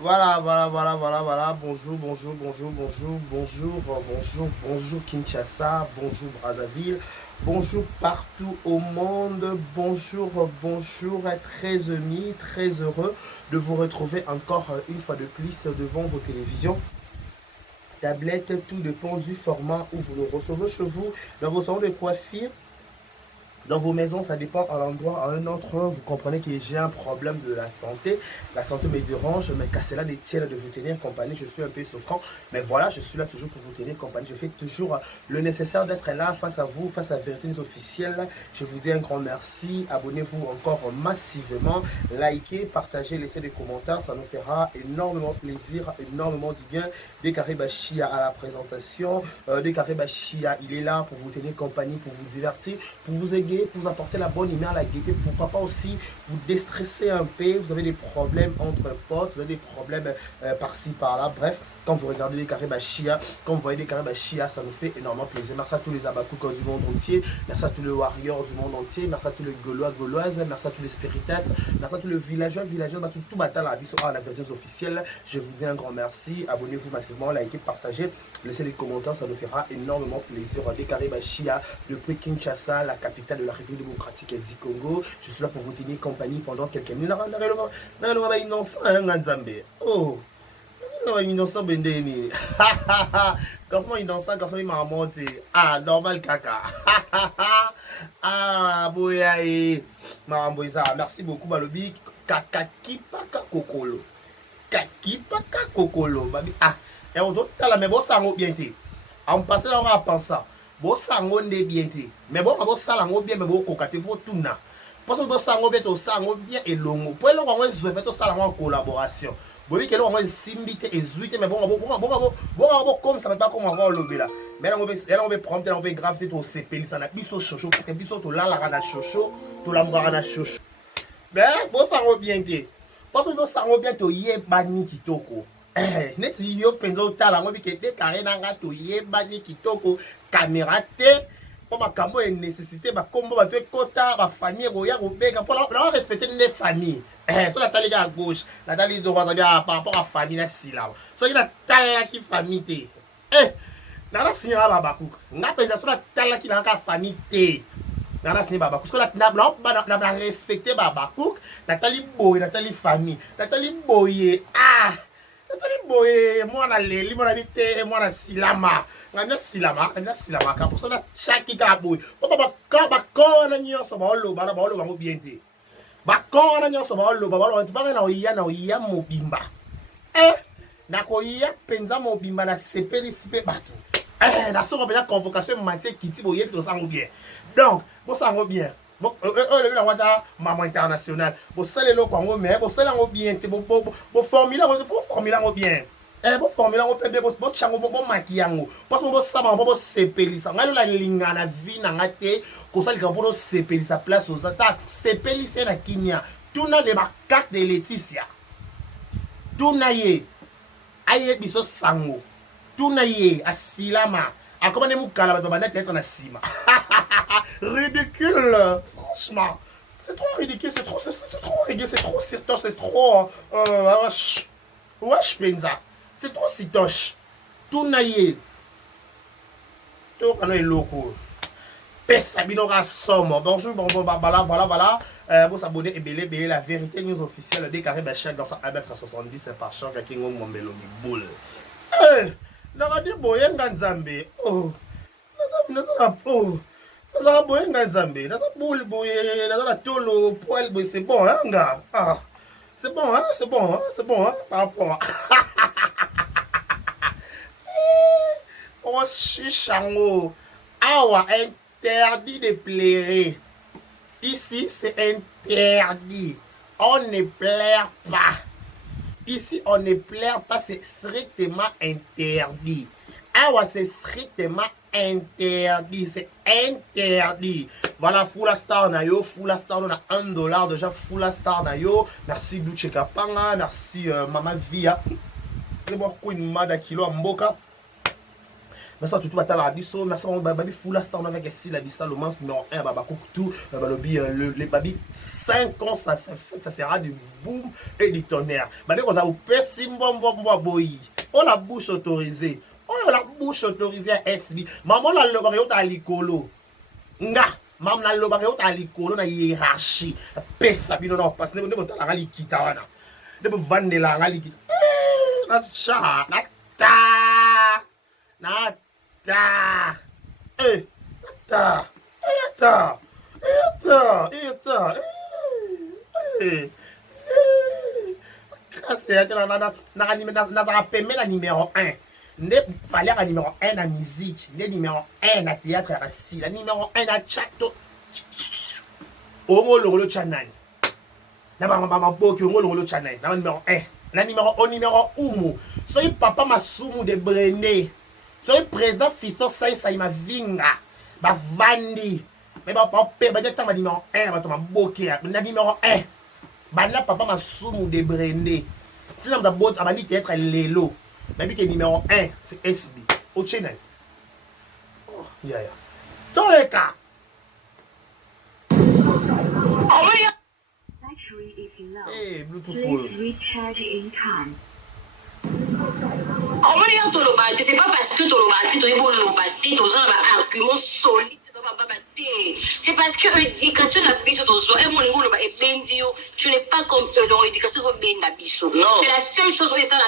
Voilà. Bonjour Kinshasa, bonjour Brazzaville, bonjour partout au monde, bonjour, très amis, très heureux de vous retrouver encore une fois de plus devant vos télévisions. Tablettes, tout dépend du format où vous le recevez chez vous, dans vos salons de coiffure. Dans vos maisons, ça dépend à l'endroit, à un autre. Vous comprenez que j'ai un problème de la santé. La santé me dérange, mais qu'à cela détienne de vous tenir compagnie. Je suis un peu souffrant, mais voilà, je suis là toujours pour vous tenir compagnie. Je fais toujours le nécessaire d'être là face à vous, face à Vérité News Officielle. Je vous dis un grand merci. Abonnez-vous encore massivement. Likez, partagez, laissez des commentaires. Ça nous fera énormément plaisir, énormément du bien. Décaré Bachia à la présentation. Décaré Bachia, il est là pour vous tenir compagnie, pour vous divertir, pour vous aider, pour vous apporter la bonne humeur, la gaieté, pourquoi pas aussi vous déstresser un peu. Vous avez des problèmes entre potes, vous avez des problèmes par-ci, par-là, bref, quand vous regardez les carrés Bachia, quand vous voyez les carrés Bachia, ça nous fait énormément plaisir. Merci à tous les Abakoukos du monde entier, merci à tous les warriors du monde entier, merci à tous les Gaulois, Gauloises, merci à tous les Spiritas, merci à tous les villageois, tout bataille à la Vérité officielle. Je vous dis un grand merci, abonnez-vous massivement, likez, partagez, laissez des commentaires, ça nous fera énormément plaisir. Des carrés Bachia depuis Kinshasa, la capitale de la République démocratique du Congo. Je suis là pour vous tenir compagnie pendant quelques minutes. Oh, innocent bendeni. Garçon innocent, garçon il m'a monté. Ah, normal caca. Ah, boya et Maramboisa. Merci beaucoup, Balobi. Kakakipaka kokolo. Kakipaka kokolo. Ah, et on doit la mais bon, ça m'a bien été. On passe là, on va penser. Bon sango nde bien te mais bon bo sala ngo bien mais bo kokate fo tuna parce que bo sango bien to sango bien elongo pour le ngo zo fait to sala en collaboration bo bi ke le ngo simbite ezuite mais bon comme ça va pas comme on va lobby là mais là on va prendre on va grave to CP ça na biso chocho parce que biso to la na chocho to la mbara na chocho ben bo sango bien te parce que bo sango bien to yebani kitoko neti yo penza otala ngo bike décaré nanga to yebani kitoko caméra te po makambo e nécessité ba kombo ba to ekota ba famille roya robeka pour la respecter les familles so la tali à gauche la tali droite bien par rapport à famille na sila so ina tala ki famille te na la signala babakuk nga penza so la tala ki na ka famille te na signé baba parce que na respecter babakuk na tali boye na tali famille na tali boye natali boye mwana leli mwana bite mwana silama ngana silama ka pour ça na chaki ka boye papa bakona nyonso baoloba ngo bien te bakona nyonso baoloba ntibanga na oya mobimba na koya penza mobimba na sepeli sipe bato na soko pena convocation matie kiti boye to sango bien donc bo sango bien bon le wata maman international bo sale lo kwango mais bo sale ngo bien te bo formula ngo bien bo formula ngo pembe bo chango bo makiyango parce que bo saba bo sepelisa ngalo la linga na vie na ngate ko sali ka bo sepelisa place aux attaques sepelisa na kinya tuna le ba carte de Laetitia tuna ye aye biso sango tuna ye asilama akomane mukala bato bana tête na sima ridicule franchement c'est trop ridicule c'est trop sitoche c'est trop wesh penza c'est trop sitoche tunaye to kana eloko pesa bino ka somo bonjour voilà vous s'abonner et belé la Vérité News Officielle décarré Bachia dans 1m70 par champ kakingo mombelo mi boule nakadi boyenga nzambe naza boyenga nzambe naza boule boye naza na tolo poil boye c'est bon hein nga c'est bon par rapport oh chichango awa interdit de pleurer ici c'est interdit on ne pleure pas. Ici, on ne pleure pas, c'est strictement interdit. Ah ouais, c'est strictement interdit, c'est interdit. Voilà, Fula Star Nayo, Fula Star on a $1 déjà, Fula Star Nayo. Merci Duche Kapanga, merci Mama Via. C'est bon, Queen Mada Kilo Mboka. merci à tout le monde biso merci à babi fula star avec ici la bisa le mans numéro 1 baba tout les babi 5 ans ça sera du boom et du tonnerre babi on a au pesi mbombo boyi on la bouche autorisée on la bouche autorisée à SB maman la loba yo ta likolo nga mam na loba yo ta likolo na hiérarchie pesa bino na passe ne bo ta la likita wana ne bo vandela la likita na cha na ta Nata. Nata. Nata. Nata. Nata. C'est la numéro 1. Ne fallait la numéro 1 la musique, le numéro 1 la théâtre la numéro 1 la chateau. Omo le channel. Na ba boki omo le channel. Na numéro 1. La numéro 1. Soy papa masumu de Brené. Soy président Fiston ça il m'a vinga. Ba vandi. Mais ba papa ba deta ma numéro 1 ba to ma boki na numéro 1. Ba na papa masumu de Brené. Si on a beau abani être lelo. Mais que numéro 1 c'est SB. Au channel. Oh, yeah. Dans les cas. Hey, Bluetooth full. C'est pas parce que tu as un argument solide. C'est parce que l'éducation n'a pas tu n'es pas comme dans l'éducation c'est la seule chose où ça la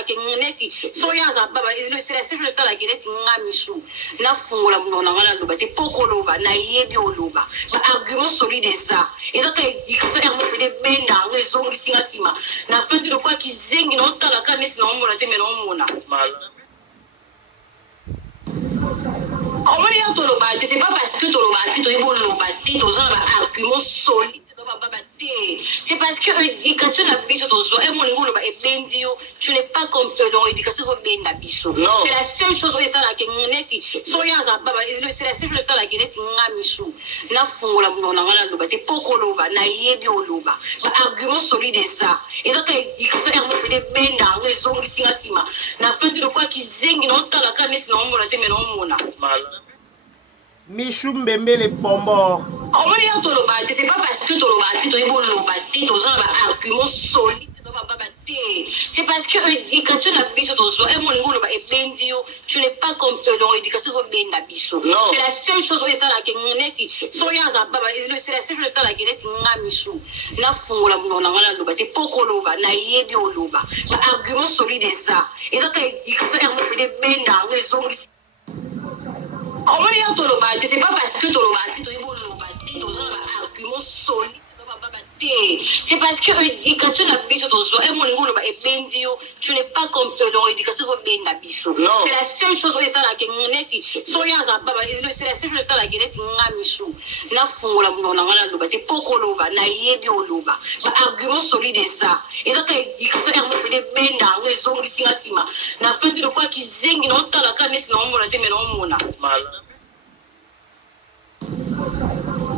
c'est la seule chose ça la na fungula munhu nangana loba te poko loba na yebi oloba ba argument solide ça et donc l'éducation est mo fede benda ngezongi singa sima na fenti de quoi qui zengi no tala kanesi na mona te mena mona c'est pas parce que tu as un argument solide. C'est parce que l'éducation n'a pas tu n'es pas comme dans l'éducation c'est la seule chose où ça la c'est la seule chose ça la na fungula munhu nangana loba te poko loba na yebi oloba ba argument solide ça et donc l'éducation est mo fede benda ngezongi singa sima na fenti de quoi qui zengi no tala kanesi na mona te mena mona Michou Mbembe les bombons. C'est pas parce que tu as un argument solide. C'est parce que l'éducation n'a pas tu n'es pas comme dans l'éducation c'est la seule chose où ça la c'est la seule chose ça la na fungula munhu nangana loba te poko loba na yebi oloba ba argument solide ça et donc l'éducation est mo fede benda ngezongi c'est pas parce que tu as un argument solide. C'est parce que l'éducation n'a pas tu n'es pas comme dans l'éducation c'est la seule chose où ça la c'est la seule chose ça la na fungula munhu nangana loba te poko loba na yebi oloba ba argument solide ça et donc l'éducation est mo fede benda ngezongi singa sima na fenti de quoi qui zengi no tala kanesi na mona te mena mona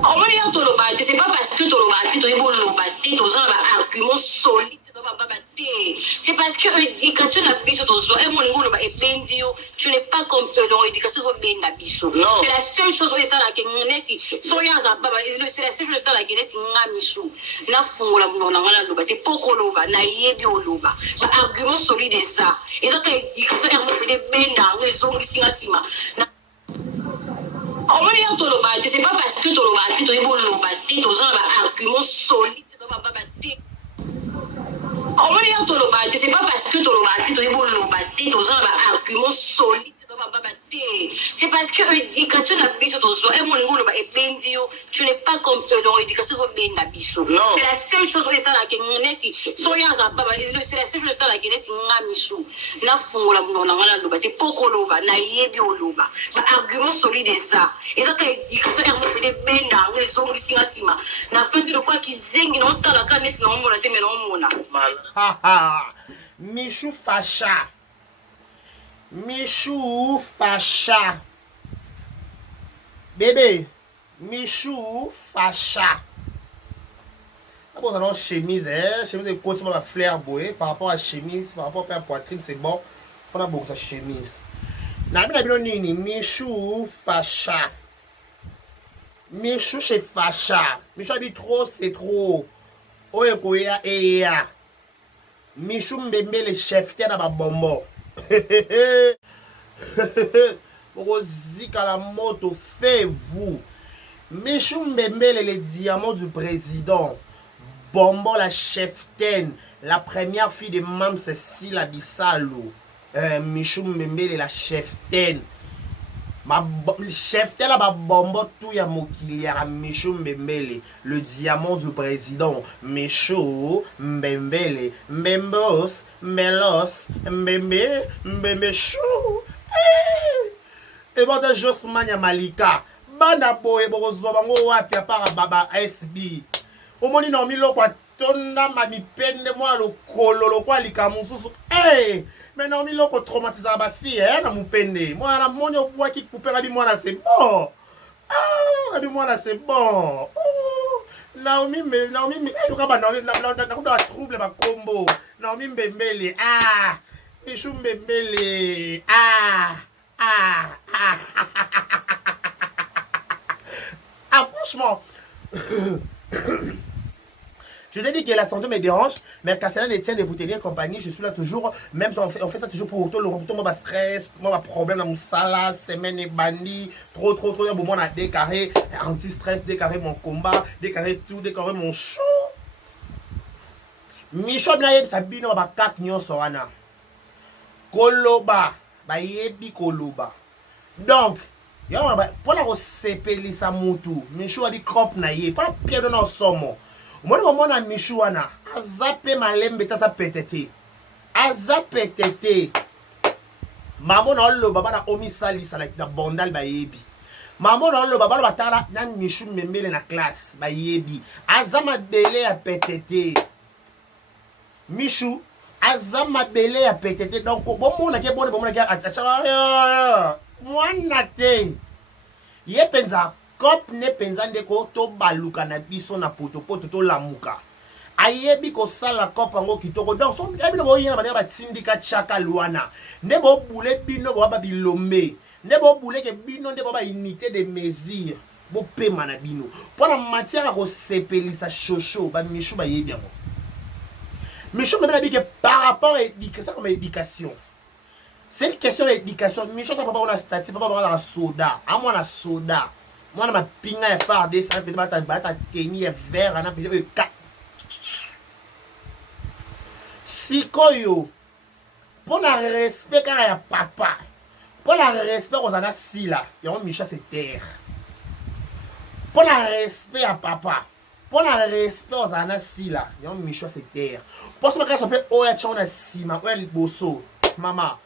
c'est pas parce que tu as un argument solide. C'est parce que l'éducation n'a pas tu n'es pas comme dans l'éducation c'est la seule chose où ça la c'est la seule chose ça la na fungula munhu nangana loba te poko loba na yebi oloba ba argument solide ça et donc l'éducation est mo fede benda ngezongi singa sima c'est pas parce que tu as un argument solide. C'est pas parce que tu as un argument solide. C'est parce que l'éducation n'a pas tu n'es pas comme dans l'éducation c'est la seule chose où ça la c'est la seule chose ça la na fungula munhu nangana loba te poko loba na yebi oloba ba argument solide ça et donc l'éducation est mo fede benda ngezongi singa sima na fenti de quoi qui zengi no tala kanesi na mona te mena mona Michou Facha. Michou Facha. Bébé. Michou Facha. D'abord, on a une chemise. Chemise de côté, ma flair boé. Par rapport à la chemise, par rapport à la poitrine, c'est bon. Il faut d'abord sa chemise. Na bino bino nini Michou Facha. Michou chez Facha. Michou a dit trop c'est trop. Oye koya eya. Michou Mbembe le chef na ba bombo. Rosika la moto fait vous. Michou Mbembe le diamant du président. Bombo la cheftaine, la première fille de Mam Cécile Abissalo. Michou Mbembe la cheftaine. Ma cheftaine la bombo tout ya mokili ya Michou Mbembe le diamant du président. Michou Mbembe, Mbembos, Melos, Mbembe, Mbembe chou. Et bon de Josmania Malika. Bana boye bozwa bango wapi para baba SB. Omoni na miloko atonda mami pende mwa lokolo kwa likamususu. Mais na miloko traumatiser ba fille na mupende. Moi na monyo bwa ki couper bi mwana c'est bon. Bi mwana c'est bon. Naomi yoka na trouble ba combo. Naomi Mbembele. Michou Mbembele. Franchement, je vous ai dit que la santé me dérange, mais quand cela ne tient de vous tenir compagnie, je suis là toujours, même si on fait ça toujours pour tout le stress, mon problème dans mon salaire, semaine et bandit, trop, bon, on a décarré, anti-stress, décarré mon combat, décarré tout, décarré mon show. Michou Binaye, ça bino ba kak nyon sorana. Koloba, ba yebi koloba. Donc, pour la sepelisa mutu, Michou a dit crop na ye, pas pierre dans somo. Moi na Michou ana, azape malembe ta sa petete. Azapetete. Maman na lo baba na omi sali sala na bondal ba yebi. Maman na lo baba na batara na Michou Mbembe na classe ba yebi. Azama bele a petete. Michou azama bele a petete. Donc bon mona ke bon na ke acha mwana te ye penza kop ne penza ndeko to baluka na biso na poto to lamuka ayebi ko sala kop ango kitoko donc so ebi no boyina bana ba tindika chaka luana nde bo bule bino bo ba bilombe nde bo bule ke bino nde bo ba unité de mesure bo pema na bino pona matière ko sepelisa chocho ba Michou ba yebi yango Michou me bi ke par rapport à éducation comme éducation. C'est une question d'éducation. Michou, ça peut pas avoir statut, pas avoir un soda. À moi, un soda. Moi, ma pinga est fardée, ça peut pas ta tenue est vert, on a peut être si koyo, pour le respect quand il y a papa, pour le respect on en a si là, il y a un Michou c'est terre. Pour le respect à papa, pour le respect on en a si là, il y a un Michou c'est terre. Pour ce que ça peut oya chona sima, oya liboso, maman.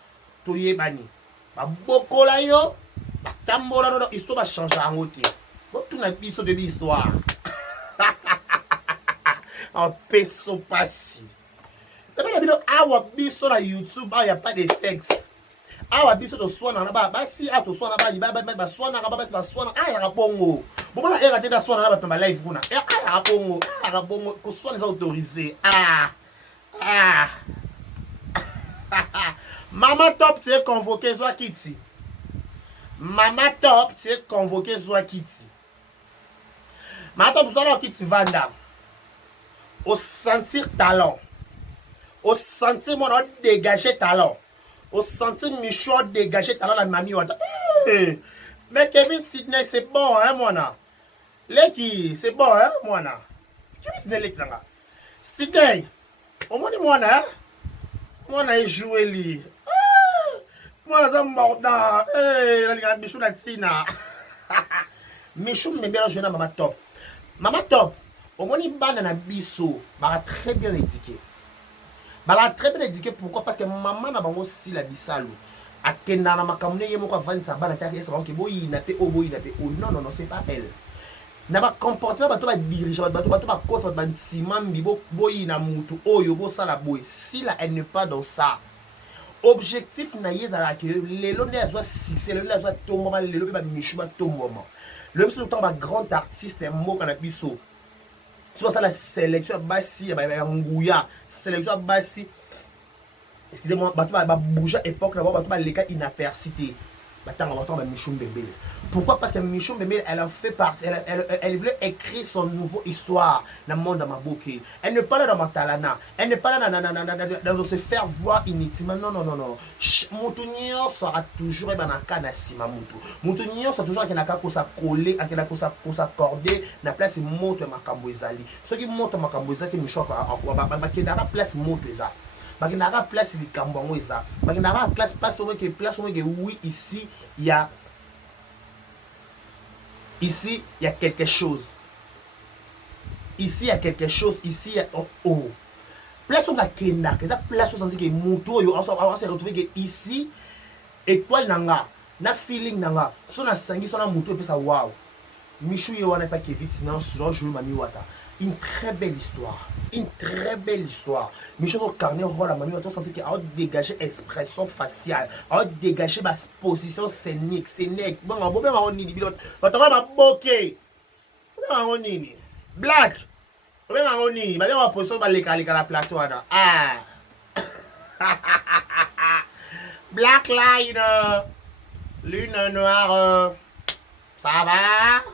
Bani ba bokola yo ba tambola no histoire va changer en route bon tout na biso de l'histoire en peso passi la vidéo awa biso na YouTube il y a pas de sexe awa biso to swana na ba si a to swana ba li ba swana ba swana ya bongo bon na era tena swana na ba pemba live kuna ya bongo ko swana les autorisé Maman Top, tu es convoqué Zoa Kitsi. Maman Top, tu es convoqué Zoa Kitsi. Maman Top, Zoa Kitsi Vanda. Au sentir talent. Au sentir mon dégager talent. Au sentir Michou dégager talent la mamie. Mais Kevin Sidney, c'est bon, hein, moi. Leki, c'est bon, hein, moi. Kevin Sidney, Leki, là. Sidney, au moins, moi, hein. Moi, on a joué lui. Moi, on a mort dans. Michou la tina. Michou me bien joué dans Maman Top. Maman Top, au moins, il va dans biso. Bah, très bien éduqué. Bah, très bien éduqué. Pourquoi? Parce que maman n'a pas aussi la bisalo. A tenana makamune yemo kwa vendre sa bana ta ça va que boy n'a pas boy n'a pas. Non, c'est pas elle. Na ba comportement bato ba dirigeant bato ba contre ba ciment bibo boy na mutu oyo bo sala boy si là elle n'est pas dans ça objectif na yezala que lelo ne azwa succès lelo azwa tombo ba lelo ba Michou ba tombo le plus temps ba grand artiste mo kana biso so ça la sélection basi ba nguya sélection basi excusez-moi bato ba bouger époque na bato ba leka inapercité Michou Mbembele. Pourquoi? Parce que Michou Mbembele, elle a fait partie, elle voulait écrire son nouveau histoire dans le monde de Maboki. Elle ne parle pas dans Matalana. Elle ne parle pas dans se faire voir inutilement. Non, non, non, non. Moutounio sera toujours dans Sima Moutou. Moutounio sera toujours dans sa coller, dans sa cordée, dans la place moto Makambo Ezali. Ce qui monte Makambo Ezali, Michou, il place moto Ezali. Baginara place les Kambongo et ça. Baginara place que oui, ici il y a quelque chose. Ici il y a quelque chose, ici il y a oh. Place on a kenda, que ça place on sent que moto yo on se retrouver que ici étoile nanga, na feeling nanga, son a sangi son a moto et puis ça wow. Michou yo on n'est pas Kevin sinon sur jouer Mami Wata. Une très belle histoire. Une très belle histoire. Michel au carnet rôle à Mami Wata senti qu'il a dégagé expression faciale, a dégagé ma position scénique. Bon, on va on nini bilot. On va boquer. On va on nini. Black. On va on nini. On va position ba la plateau là. Ah. Black line. Lune noire. Ça va?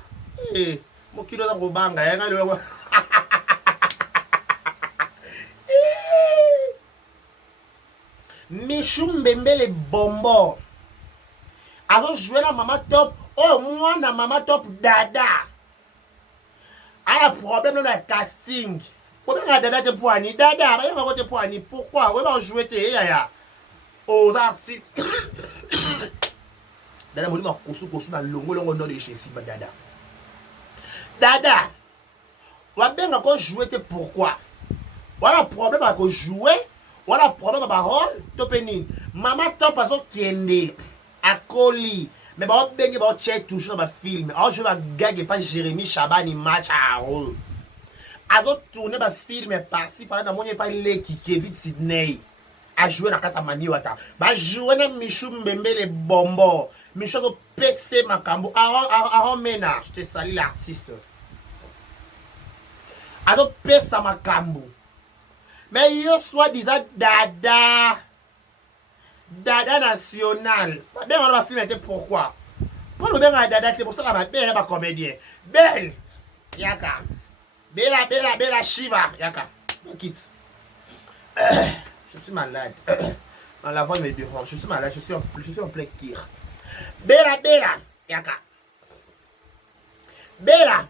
Eh, mon kilo da banga, hein, Michou Mbembele Bombo. Alors jouer la maman top. Oh moi na maman top dada. A problème dans le casting. Pourquoi dada te poani dada, ba yanga te poani. Pourquoi? Ouais ba jouer te ya. Aux artistes. Dada moli ma kosu na longo no de chez Simba dada. Dada. Wa benga ko jouer te pourquoi? Voilà problème à ko jouer. Voilà problème à rôle topenin maman top parce kende a coli mais ba bengi ba check toujours dans film alors je vais gagner pas Jérémy Chabani match à rôle alors tourner ba film par-ci par là dans mon pas les qui Kevin Sydney a joué dans kata Mami Wata ba jouer na Michou Mbembele Bombo Michou ko PC Makambo Aaron Mena je te salue l'artiste alors PC Makambo. Mais yo soi-disant dada national. Ben on va filmer pourquoi? Pour le bien dada c'est pour ça la belle ba comédien. Belle yaka. Bella Shiva yaka. Quitte. Je suis malade. Dans la voix me dérange. Je suis malade, je suis en plein kir. Bella yaka. Bella.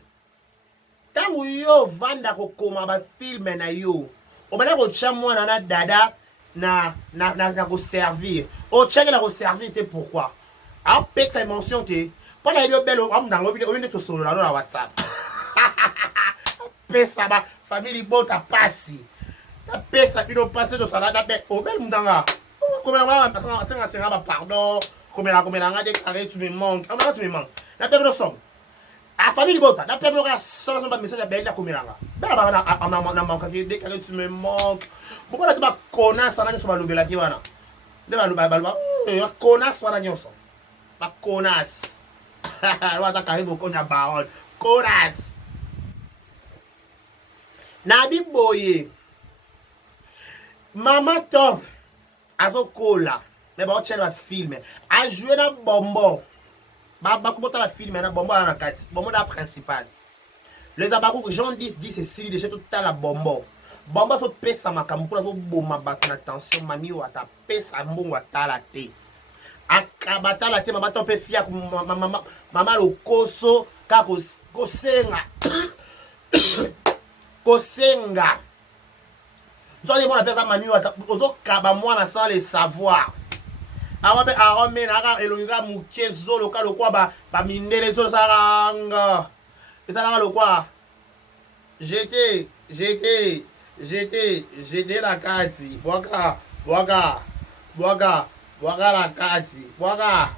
Tant yo vanda ko koma ba film na yo. On va dire moi na dada na ko servir. O check la ko servir te pourquoi? A pek sa mention te. Pas na yo belle am na ngobi o to solo na WhatsApp. Pesa ba family bota passi. Na pesa bino passer to sala na be o belle mdanga. Comme la senga ba pardon. Comme la nga déclarer tu me manques. Ah tu me manques. Na pe no somme. A famille bota, na peuple ra sala son message à belle la komelanga. Bela ba na manka ki déclarer tu me manques. Pourquoi tu ba connasse na so ba lobela ki wana? De ba lobela ba connasse wana nyonso. Ba connasse. Wata ka hibo konya baon. Connasse. Na bi boye. Mama top. Azo kola. Mais ba o chela film. A jouer na bombo. Comment la film na bombo na kati bombo la principal les abakou Jean 10 c'est si déjà tout la bombo so pesa makambo pour so boma bat na tension Mami Wata pesa mbongo atala te akabata la te mama to pe fia mama lo koso ka kosenga kosenga zo les mona pesa Mami Wata ozo kaba mwana sans le savoir. Awabe arome na elonga muke zolo ka lokwa ba mindele zolo saranga. Esala lokwa. J'étais la kati. Waka la kati. Waka.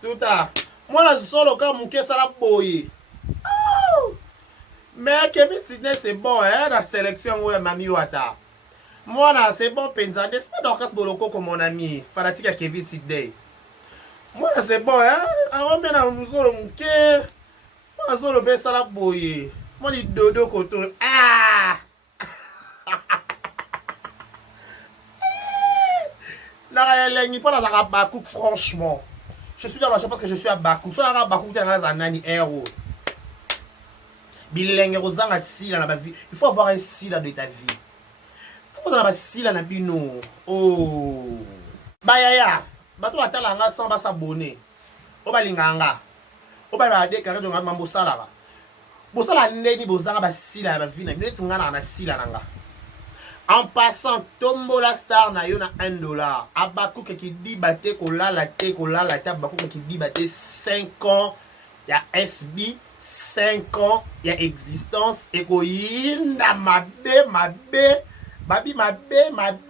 Tuta. Moi zolo ka muke sala boye. Mais Kevin Sydney c'est bon, hein, la sélection ouais Mami Wata. Moi là c'est bon Penza, n'est-ce pas Dorcas Boloko comme mon ami, fanatique à Kevin Sydney. Moi là c'est bon, hein, on met dans zolo mke. Moi zolo be sala boye. Moi li dodo koto. Ah. Franchement, je suis dans la chambre parce que je suis à Bakou. Si à Bakou, tu as un héros. Il faut avoir un style de ta vie. Il faut avoir un style de ta vie. Oh. Bayaya. Bato atalanga sans s'abonner. Oba linganga. Oba ba déclarer de mambo salaba. Bosala ndeni bozanga ba style ba vie na. Minute ngana na style nanga. En passant, Tombola Star na yo na $1. Abakou qui dit baté kolala te Abakou qui dit baté 5 ans. Il y a SB, 5 ans, il y a existence. Et ko yinda mabe, babi mabe,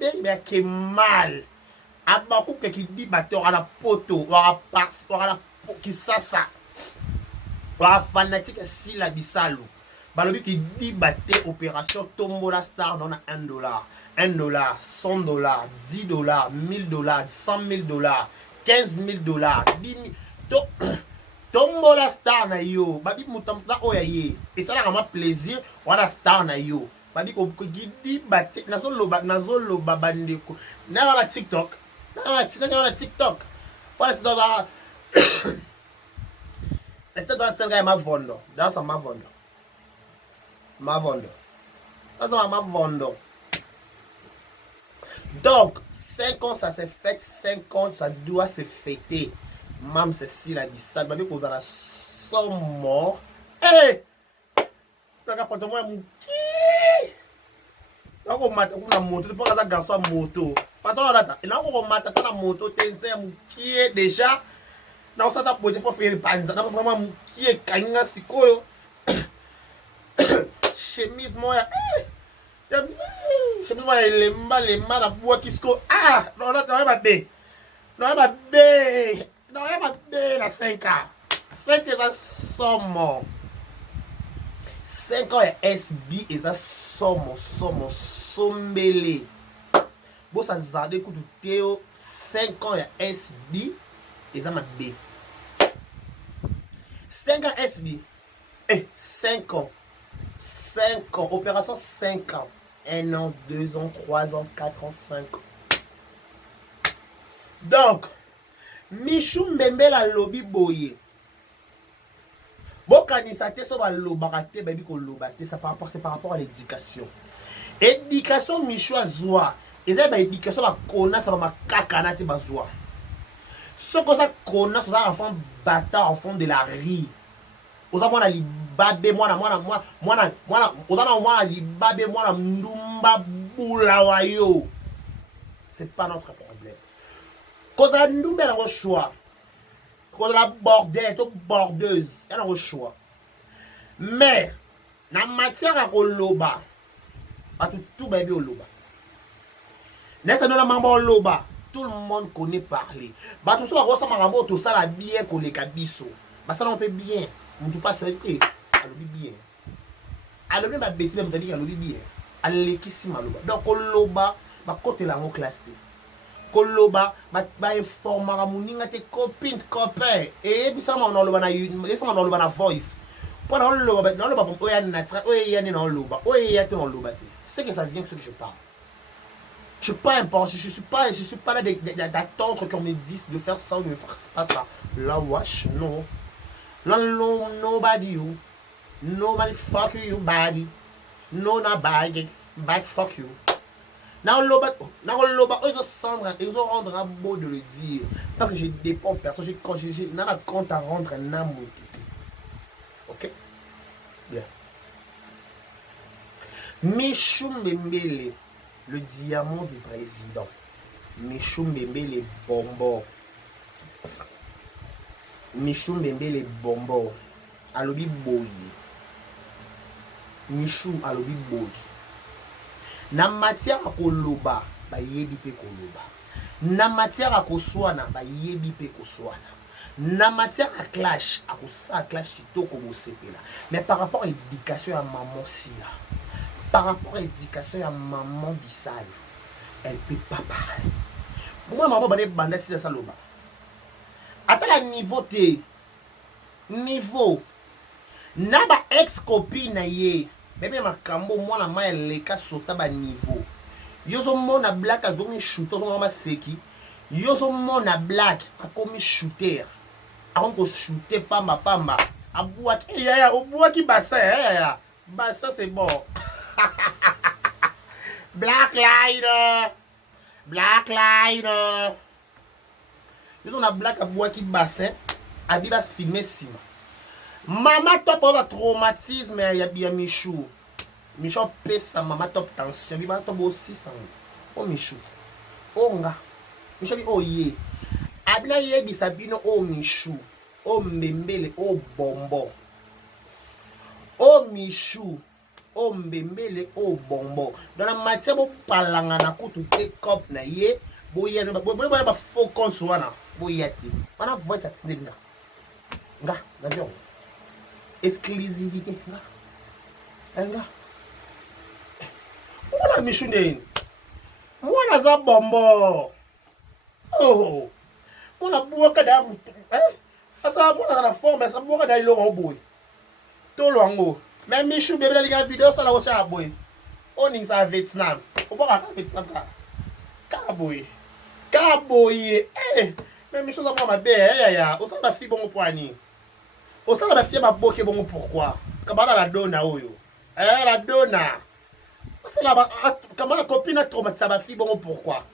il y a que mal. Abakou qui dit baté on a la poto, on a pars, on a la qui ça. On a fanatique si la bisalo. Balobi qui dit battre opération Tombola Star non à $1, $1, $100, $10, $1000, $100,000, $15,000, $10,000. Tombola Star na yo, babi mutamta oyaye. Et ça a plaisir, on a star na yo. Babi ko dit battre nazolo babandeko. Na la TikTok, na TikTok. Voilà c'est dans est dans celle gars ma vondo. Dans ça ma vondo. Donc, 5 ans ça s'est fait, 5 ans ça doit se fêter. Mam c'est si la bissade, babi qu'on a la somme mort. Eh! Regarde moi mon qui? Là on mata na moto, pas la garçon à moto. Patron là, et là on mata na moto, t'es mon qui est déjà. Na ça t'a posé pour faire panza, na vraiment mon qui est kanga sikoyo. Chemise moya chemise moya lemba na bua kisko non là tu vas bé non va bé na 5 ans 5 ans somme 5 ans ya SB et ça somme sombele bon ça zade kutu teo 5 ans ya SB et ça ma B 5 ans SB 5 ans 5 ans, opération 5 ans. 1 an, 2 ans, 3 ans, 4 ans, 5 ans. Donc, Michou Mbembe la lobby boye. Bon, quand il s'attend sur la lobbarate, baby, qu'on lobate, c'est par rapport à l'éducation. Éducation, Michou a zoa. Et ça, l'éducation, va connaître, ça va cacanate, ma zoa. Ce que ça connaît, c'est un enfant bâtard, enfant de la rue. Aux amants à libabe, moi, libabe, moi, ndumba boulawayo. C'est pas notre problème. Quand on a ndumba, elle a un choix. Quand on a bordé, tout bordeuse, elle a un choix. Mais, dans la matière à loba, pas tout bébé au loba. N'est-ce pas, maman loba, tout le monde connaît parler. Bah, tout ça, tout ça, la bien qu'on les cabisso. Bah, ça, on peut bien. On ne peut pas se dire, elle bien. Elle ma bêtise, elle dit, elle bien. Elle est qui si maloba. Donc, Koloba, ma côté là, on classe. Koloba, ma informer à mon tes copines, copains. Et puis ça, on a le voice. Pendant le loba, dans le loba, on a naturel, on a dans le loba, on a dans le loba. C'est que ça vient que ce que je parle. Je ne suis pas important, je suis pas là d'attendre qu'on me dise de faire ça ou de faire pas ça. La wash, non. Nobody you. Nobody fuck you, body. No, not bag. Bag fuck you. Now, loba, ils ont rendre un beau de le dire. Parce que je dépends de personne. J'ai un compte à rendre un amour. Ok? Bien. Michou Mbembele, le diamant du président. Michou Mbembele, bonbon. Michou Mbembele bonbon. Alobi boy. Michou alobi boy. Na matière à koloba, ba yebi pe koloba. Na matière à koswana, ba yebi pe koswana. Na matière à clash, à kosa clash kitoko bo sepela. Mais par rapport à l'éducation à maman Sila, par rapport à l'éducation à maman Bissal, elle peut pas parler. Moi maman bande banda Sila saloba. Attends la niveau T. Niveau. Naba ex-copine na ye. Bébé makambo mwana maye leka sota ba niveau. Yozo mona black a donné shoot, yozo mona seki. Yo so mona black akomi shooter. Ako shooter pamba. Abouaki ya obouaki bassin ya. Bassin c'est bon. Black Lighter. Ils ont la black abouaki bassin. Abiba filmé sima. Maman top a traumatisme ya bien Michou. Michou pesa maman top tension. Biba top aussi ça. Oh Michou. Oh nga. Michou bi oh ye. Abina ye bisabino oh Michou. Oh mbembele oh bonbon. Oh Michou. Oh mbembele oh bonbon. Dans la matière bo palanga na kutu te cop na ye. Bo ye no ba focus wana. Bo ye ti. On a voice at nga. Nga, ngajon. Exclusivité nga. Nga. Mwana Michou ndeni. Mwana za bonbon. Oh. Mwana buwaka da asa mwana na forme sa buwaka da ilo boy. Tolo ango. Mais Michou bébé la vidéo ça la recha boy. On est à Vietnam. On va à Vietnam ka. Kaboy. Eh. Mais Michou ça moi bé ya. On ça ba fi bon poani. On ça ba fi ba boke bon pourquoi? Kabana la dona oyo. La dona. On ça ba kamana copine traumatisé ba fi bon pourquoi?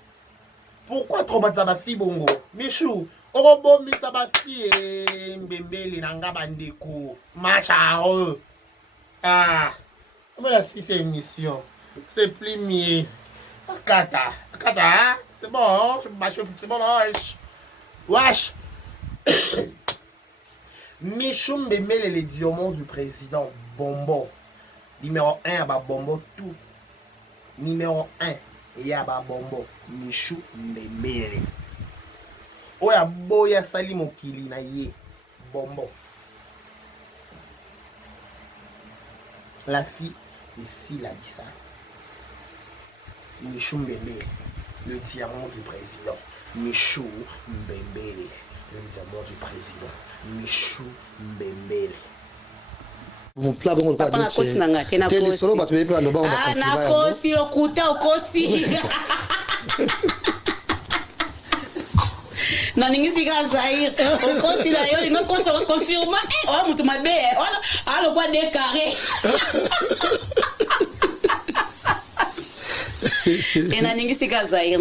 Pourquoi traumatiser ma fille bongo? Michou, orobo misa ba fille mbembele nanga bandeko. Macharo. Ah. Comment si c'est émission? C'est plus mieux. Kata, c'est bon, c'est bon, wesh. Michou mbembele les diamants du président Bonbon. Numéro 1 à Bonbon tout. Numéro 1. Yaba Bonbon Michou mbembele oya boya sali mokili na ye Bonbon. La fille ici la bisa Michou mbembele le diamant du président. Michou mbembele le diamant du président. Michou mbembele. Mon plat bon pas na kosi na ngate na kosi solo ba tuwe no ba on na kosi okuta okosi na ningisi ka Zaire okosi na yo ngo kosi ko confirma o mutu mabe ona alo kwa de carré na ningisi ka Zaire